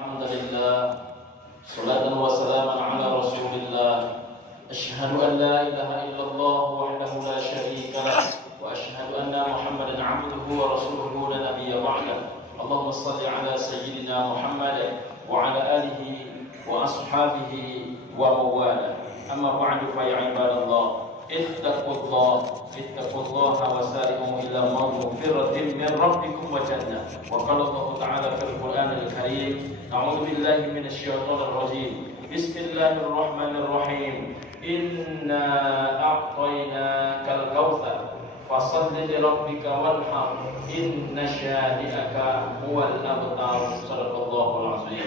Alhamdulillah, salatan wa salaman ala Rasulillah. Asyhadu an la ilaha illallah wahdahu la syarika lah wa asyhadu anna Muhammadan 'abduhu wa rasuluhu la nabiyya ba'dah. Allahumma shalli ala sayyidina Muhammad wa ala alihi wa ashabihi wa mawala. Amma ba'du fa ya ibadallah, ittaqullaha wa sari'u ila maghfiratin min rabbikum wa jannah. Wa qala Allah ta'ala fil Qur'anil Karim, a'udzu billahi minasy syaithanir rajim. Bismillahirrahmanirrahim. Inna a'tainakal kautsar fasalli li rabbika wanhar inna syani'aka huwal abtar. Shadaqallahul azim.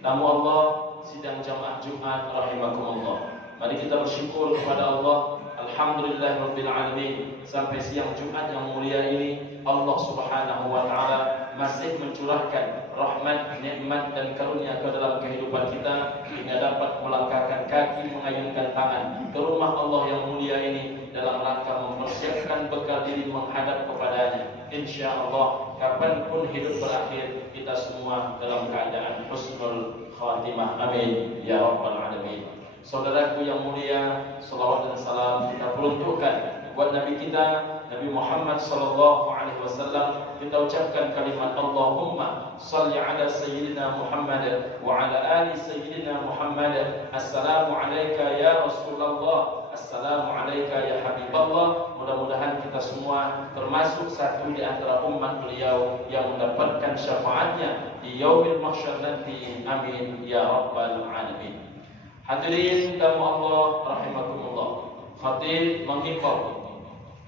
Tamu Allah sidang jamaah Jumat rahimakumullah. Mari kita bersyukur kepada Allah. Alhamdulillahirabbil alamin. Sampai siang Jumat yang mulia ini Allah Subhanahu wa taala masih mencurahkan rahmat, nikmat dan karunia ke dalam kehidupan kita hingga dapat melangkahkan kaki, mengayunkan tangan ke rumah Allah yang mulia ini dalam rangka mempersiapkan bekal diri menghadap kepadanya. Insyaallah kapanpun hidup berakhir kita semua dalam keadaan husnul khatimah. Amin ya rabbal alamin. Saudaraku yang mulia, salawat dan salam kita peruntukkan buat Nabi kita Nabi Muhammad sallallahu alaihi wasallam. Kita ucapkan kalimat Allahumma shalli ala sayyidina Muhammad wa ala ali sayyidina Muhammad. Assalamu alayka ya Rasulullah, assalamu alayka ya Habiballah. Mudah-mudahan kita semua termasuk satu di antara umat beliau yang mendapatkan syafaatnya di yaumil mahsyar nanti. Amin ya rabbal alamin. Hadirin tamu Allah rahimakumullah. Khatib menghimbau,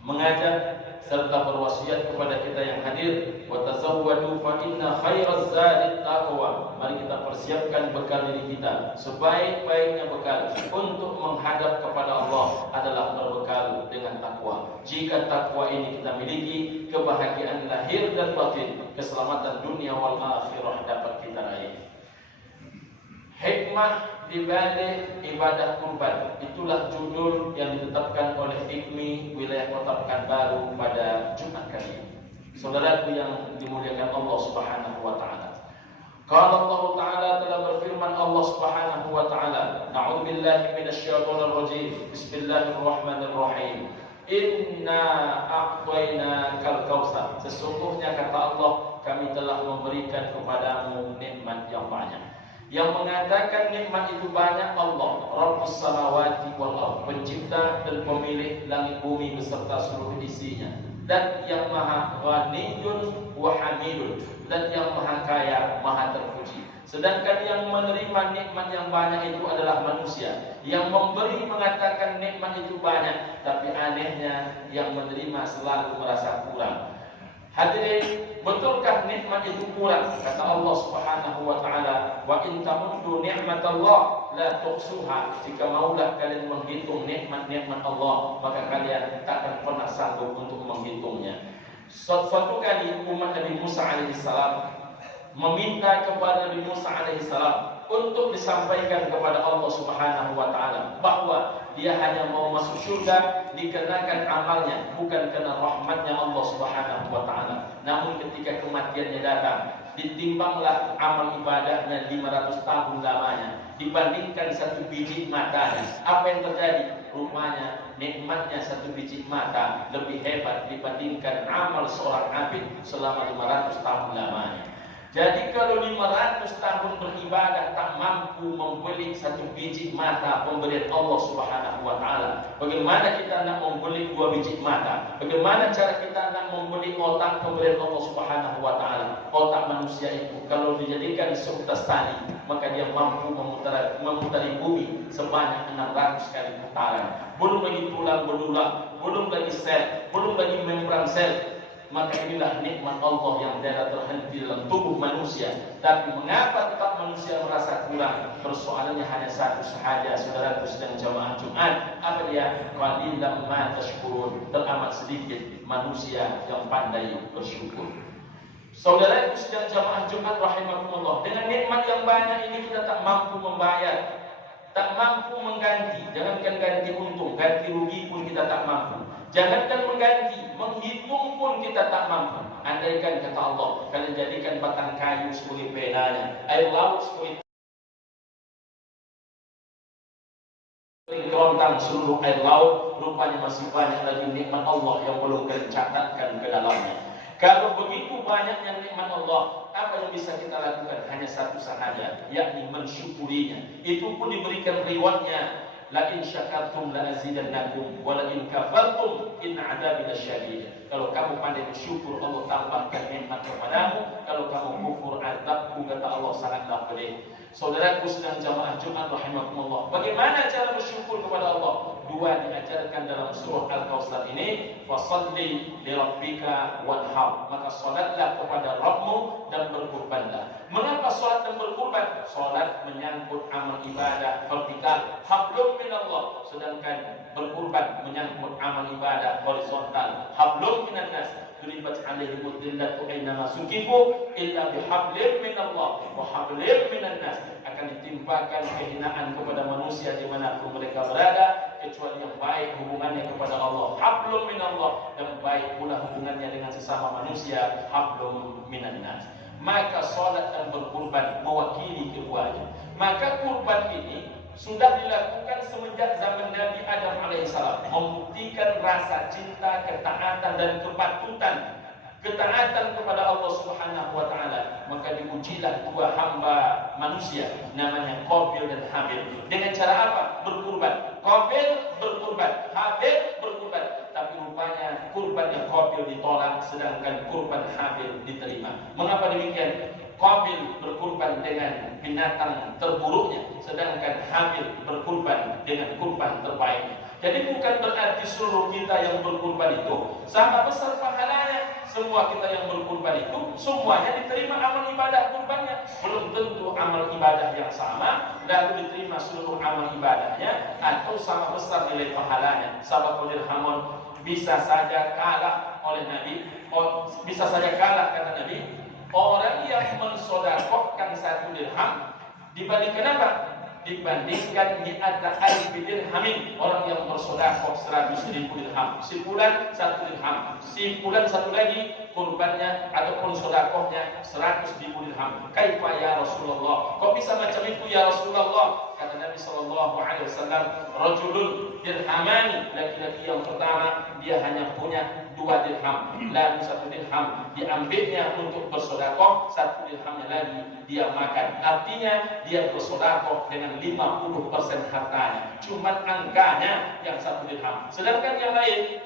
mengajak serta berwasiat kepada kita yang hadir, wa tazawwadu fa inna khairaz zadi taqwa. Mari kita persiapkan bekal diri kita. Sebaik-baiknya bekal untuk menghadap kepada Allah adalah berbekal dengan takwa. Jika takwa ini kita miliki, kebahagiaan lahir dan batin, keselamatan dunia wal akhirah dapat kita raih. Hikmah di balik ibadah kurban, itulah judul yang ditetapkan oleh IKMI wilayah Kota Pekanbaru pada Jumat kali ini. Saudaraku yang dimuliakan Allah Subhanahu wa taala. Qala Allah taala, telah berfirman Allah Subhanahu wa taala, a'udzu billahi minasyaitonir rajim. Bismillahirrahmanirrahim. Inna a'tainakal kautsar. Sesungguhnya kata Allah, kami telah memberikan kepadamu nikmat yang banyak. Yang mengatakan nikmat itu banyak Allah, Rabbus samawati wal ardh, pencipta dan pemilik langit bumi beserta seluruh isinya, dan yang maha ghaniyun wa hamidun, dan yang maha kaya, maha terpuji. Sedangkan yang menerima nikmat yang banyak itu adalah manusia. Yang memberi mengatakan nikmat itu banyak, tapi anehnya yang menerima selalu merasa kurang. Hadirin, betulkah nikmat itu kurang? Kata Allah Subhanahu wa taala, wa in tamuddu ni'matallah la tuhsuha. Jika maulah kalian menghitung nikmat-nikmat Allah, maka kalian takkan pernah sanggup untuk menghitungnya. Suatu kali umat Nabi Musa alaihissalam meminta kepada Nabi Musa alaihissalam untuk disampaikan kepada Allah Subhanahu wa taala bahwa dia hanya mau masuk surga dikarenakan amalnya, bukan karena rahmatnya Allah Subhanahu wa taala. Namun ketika kematiannya datang, ditimbanglah amal ibadahnya 500 tahun lamanya dibandingkan satu biji matanya. Apa yang terjadi? Rupanya nikmatnya satu biji mata lebih hebat dibandingkan amal seorang abid selama 500 tahun lamanya. Jadi kalau 500 tahun beribadah tak mampu membeli satu biji mata pemberian Allah Subhanahu wa taala, bagaimana kita nak membeli 2 biji mata? Bagaimana cara kita nak membeli otak pemberian Allah Subhanahu wa taala? Otak manusia itu kalau dijadikan seutas tali, maka dia mampu memutari bumi sebanyak 600 kali putaran. Belum lagi tulang belulang, belum lagi sel, belum lagi membran sel. Maka inilah nikmat Allah yang tidak terhenti dalam tubuh manusia. Tapi mengapa tetap manusia merasa kurang? Persoalannya hanya satu sahaja, saudaraku sedang jamaah Jumat. Apa dia? Qalilan ma tashkurun. Teramat sedikit manusia yang pandai bersyukur. Saudaraku sedang jamaah Jumat rahimakumullah, dengan nikmat yang banyak ini kita tak mampu membayar, tak mampu mengganti. Jangankan ganti untung, ganti rugi pun kita tak mampu. Jangankan mengganti, menghitung pun kita tak mampu. Andaikan kata Allah, kalian jadikan batang kayu sebagai penanya, air laut sebagai kerontang seluruh air laut, rupanya masih banyak lagi nikmat Allah yang belum kalian catatkan ke dalamnya. Kalau begitu banyaknya nikmat Allah, apa yang bisa kita lakukan? Hanya satu sahaja, yakni mensyukurinya. Itu pun diberikan rewardnya. La in syakartum la azidannakum wa la in kafartum in adzabi lasyadid. Kalau kamu pandai bersyukur, Allah tambahkan nikmat kepadamu. Kalau kamu kufur, azabku kata Allah sangatlah pedih. Saudaraku sedang jamaah Jumat rahimakumullah, bagaimana cara bersyukur kepada Allah? Dua diajarkan dalam surah Al-Kautsar ini, fasalli li rabbika wanhar. Maka salatlah kepada Rabbmu dan berkurbanlah. Mengapa salat dan berkurban? Salat menyangkut amal ibadah vertikal, hablum minallah, sedangkan berkurban menyangkut amal ibadah horizontal, hablum minan nas. Duribat alaihimud dillatu aynama sukifu illa bihablin minallah wa hablin minan nas. Akan ditimpakan kehinaan kepada manusia dimanapun mereka berada, kecuali yang baik hubungannya kepada Allah, hablum minallah, dan baik pula hubungannya dengan sesama manusia, hablum minan nas. Maka salat dan berkurban mewakili keduanya. Maka kurban ini sudah dilakukan semenjak zaman Nabi Adam alaihissalam, membuktikan rasa cinta, ketaatan dan kepatutan, ketaatan kepada Allah Subhanahu wa taala. Maka diujilah dua hamba manusia namanya Qabil dan Habil. Dengan cara apa? Berkurban. Qabil berkurban, Habil berkurban. Tapi rupanya kurbannya Qabil ditolak, sedangkan kurban Habil diterima. Mengapa demikian? Qabil berkurban dengan binatang terburuknya, sedangkan Habil berkurban dengan kurban terbaiknya. Jadi bukan berarti seluruh kita yang berkurban itu sama besar pahalanya. Semua kita yang berkurban itu semuanya diterima amal ibadah kurbannya. Belum tentu amal ibadah yang sama lalu diterima seluruh amal ibadahnya atau sama besar nilai pahalanya. Sahabat dirhamun, bisa saja kalah oleh Nabi, bisa saja kalah kata Nabi, orang yang mensodakohkan 1 dirham dibandingkan apa? Dibandingkan mi'ata alfi dirhamin, orang yang bersodakoh 100.000 dirham. Sebulan 1 dirham, sebulan satu lagi kurbannya ataupun sodakohnya 100.000 dirham. Kaifa ya Rasulullah? Kok bisa macam itu ya Rasulullah? Kata Nabi SAW, rajulun dirhamani, laki-laki yang pertama dia hanya punya 2 dirham, lalu 1 dirham diambilnya untuk bersodakoh, 1 dirhamnya lagi dia makan. Artinya dia bersodakoh dengan 50% hartanya, cuman angkanya yang 1 dirham. Sedangkan yang lain,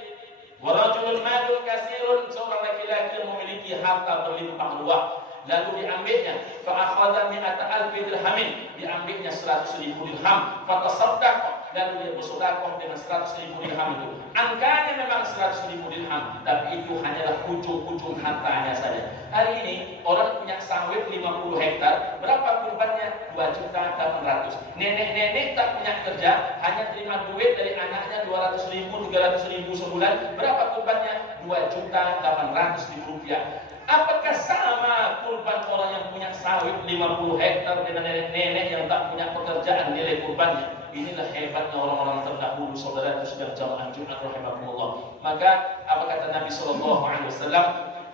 warajulun malun kasirun, seorang laki-laki yang memiliki harta berlimpah ruah, lalu diambilnya fa'akhadha mi'ata alfi dirhamin, diambilnya 100.000 dirham, fatasaddaq, lalu dia bersedekah dengan 100.000 dirham itu. Angkanya memang 100.000 dirham, tapi itu hanyalah ujung-ujung hartanya saja. Hari ini orang punya sawit 50 hektar, berapa kurbannya? 2.800.000. Nenek-nenek tak punya kerja, hanya terima duit dari anaknya 200.000, 300.000 sebulan. Berapa kurbannya? 2.800.000 rupiah. Apakah sama kurban orang yang punya sawit 50 hektar dengan nenek-nenek yang tak punya pekerjaan nilai kurbannya? Inilah hebatnya orang-orang terdahulu, saudara sedang jamaah Jumat rahimakumullah. Maka apa kata Nabi SAW?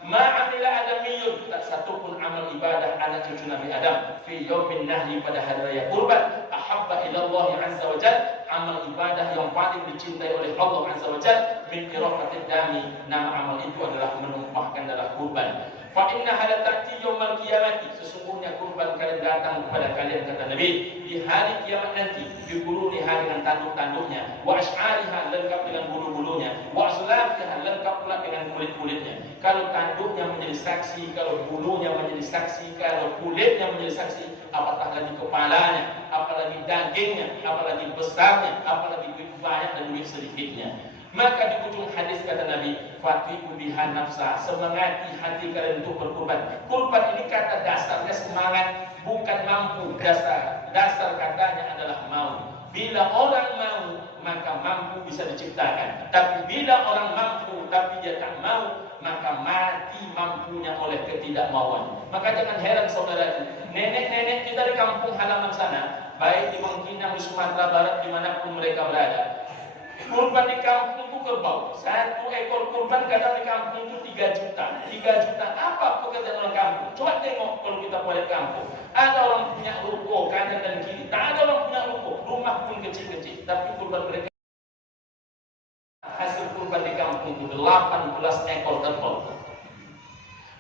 Ma'amila adamiyun, tak satu pun amal ibadah anak cucu Nabi Adam fi yaumin nahri, pada hari raya kurban, ahabba ilallah azza wa jalla, amal ibadah yang paling dicintai oleh Allah azza wa jalla, min iraqatid dami, nama amal itu adalah menumpahkan darah kurban. Fa innaha la ta'ti yaumal qiyamati, sesungguhnya kurban kalian datang kepada kalian kata Nabi di hari kiamat nanti, biquruniha dengan tanduk-tanduknya, wa ash'ariha lengkap dengan bulu-bulunya, wa azlafiha lengkap pula dengan kulit-kulitnya. Kalau tanduknya menjadi saksi, kalau bulunya menjadi saksi, kalau kulitnya menjadi saksi, apatah lagi kepalanya, apalagi dagingnya, apalagi besarnya, apalagi duit banyak dan duit sedikitnya. Maka di ujung hadis kata Nabi, fatihu biha nafsa, semangati hati kalian untuk berkurban. Kurban ini kata dasarnya semangat, bukan mampu. Dasar katanya adalah mau. Bila orang mau, maka mampu bisa diciptakan. Tapi bila orang mampu tapi dia tak mau, maka mati mampunya oleh ketidakmauan. Maka jangan heran saudara, nenek-nenek kita di kampung halaman sana, baik di Bangkinang, di Sumatera Barat, dimanapun mereka berada, Kurban di kampung itu kerbau. Satu ekor kurban kadang di kampung itu 3 juta. 3 juta apa pekerjaan orang kampung? Coba tengok kalau kita balik kampung. Ada orang punya ruko kanan dan kiri. Tak ada orang punya ruko. Rumah pun kecil-kecil. Tapi kurban mereka, hasil kurban di kampung itu 18 ekor kerbau.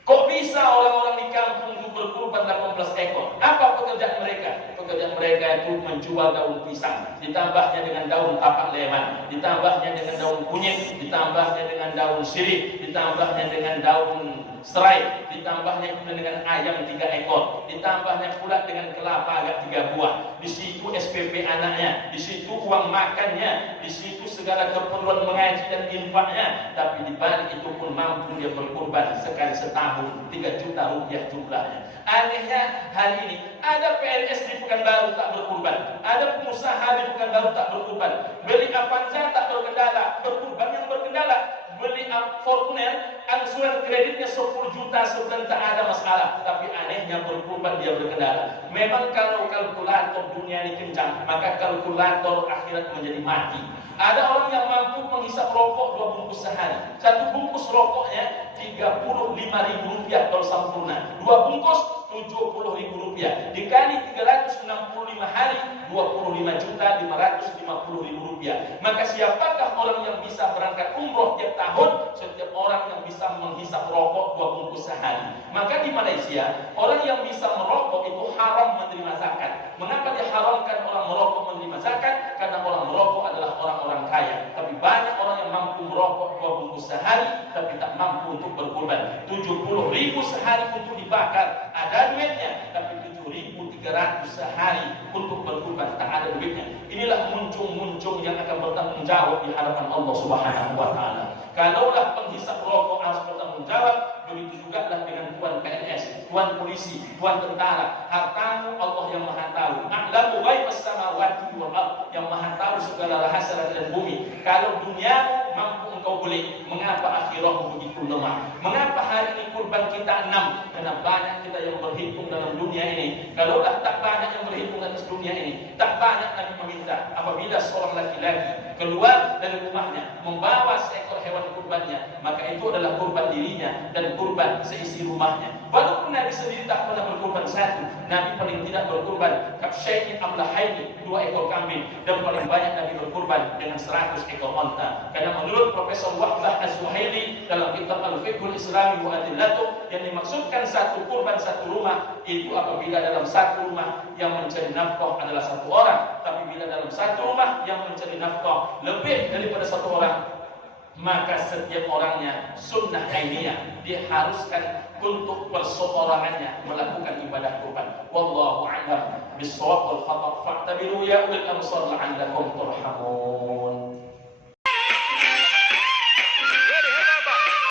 Kok bisa orang-orang di kampung itu berkurban 18 ekor? Apa pekerjaan mereka? Pekerjaan mereka itu menjual daun pisang, ditambahnya dengan daun tapak leman, ditambahnya dengan daun kunyit, ditambahnya dengan daun sirih, ditambahnya dengan daun serai, ditambahnya dengan ayam 3 ekor, ditambahnya pula dengan kelapa agak 3 buah. Di situ SPP anaknya, di situ uang makannya, di situ segala keperluan mengaji dan infaknya. Tapi di balik itu pun mampu dia berkurban sekali setahun 3 juta rupiah jumlahnya. Anehnya hari ini ada PNS di Pekanbaru tak berkurban, ada pengusaha di Pekanbaru tak berkurban, beli Avanza tak berkendala, berkurban yang berkendala, beli Fortuner angsuran kreditnya 10 juta sebulan tak ada masalah. Tapi anehnya berkurban dia berkendala. Memang kalau kalkulator dunia ini kencang, maka kalkulator akhirat menjadi mati. Ada orang yang mampu menghisap rokok 2 bungkus sehari. 1 bungkus rokoknya 35.000 rupiah kalau sempurna. 2 bungkus 70.000 rupiah. Dikali 365 hari 25.550.000 rupiah. Maka siapakah orang yang bisa berangkat umroh tiap tahun? Setiap orang yang bisa menghisap rokok 2 bungkus sehari. Maka di Malaysia orang yang bisa merokok itu haram menerima zakat. Mengapa diharamkan orang merokok menerima zakat? Karena orang merokok adalah orang-orang kaya. Tapi banyak orang yang mampu merokok 2 bungkus sehari tapi tak mampu untuk berkurban. 70.000 sehari untuk dibakar, ada duitnya, tapi 7.300 sehari untuk berkurban tak ada duitnya. Inilah muncung-muncung yang akan bertanggung jawab di hadapan Allah Subhanahu wa taala. Kalaulah penghisap rokok harus bertanggung jawab, begitu juga dengan tuan PNS, tuan polisi, tuan tentara. Hartamu Allah yang Maha tahu. A'lamu ghaibas samawati wal ardh, yang Maha tahu segala rahasia langit dan bumi. Kalau duniamu mampu engkau beli, mengapa akhirahmu begitu lemah? Mengapa hari ini kurban kita 6? Karena banyak kita yang berhitung dalam dunia ini. Kalau tak banyak yang berhitung atas dunia ini, tak banyak Nabi meminta apabila seorang laki-laki keluar dari rumahnya membawa seekor hewan kurbannya, maka itu adalah kurban dirinya dan kurban seisi rumahnya. Walaupun Nabi sendiri tak pernah berkurban 1, Nabi paling tidak berkurban kabsyaini amlahaini, 2 ekor kambing, dan paling banyak Nabi berkurban dengan 100 ekor onta. Karena menurut Profesor Wahbah Az-Zuhaili dalam kitab Al-Fiqhul Islami wa Adillatuh, yang dimaksudkan 1 kurban 1 rumah itu apabila dalam 1 rumah yang mencari nafkah adalah 1 orang. Tapi bila dalam 1 rumah yang mencari nafkah lebih daripada 1 orang, maka setiap orangnya sunnah ainiyah, diharuskan untuk perseorangannya melakukan ibadah kurban. Wallahu a'lam bishawab wal khata', fa'tabiru ya ulil absar la'allakum turhamun.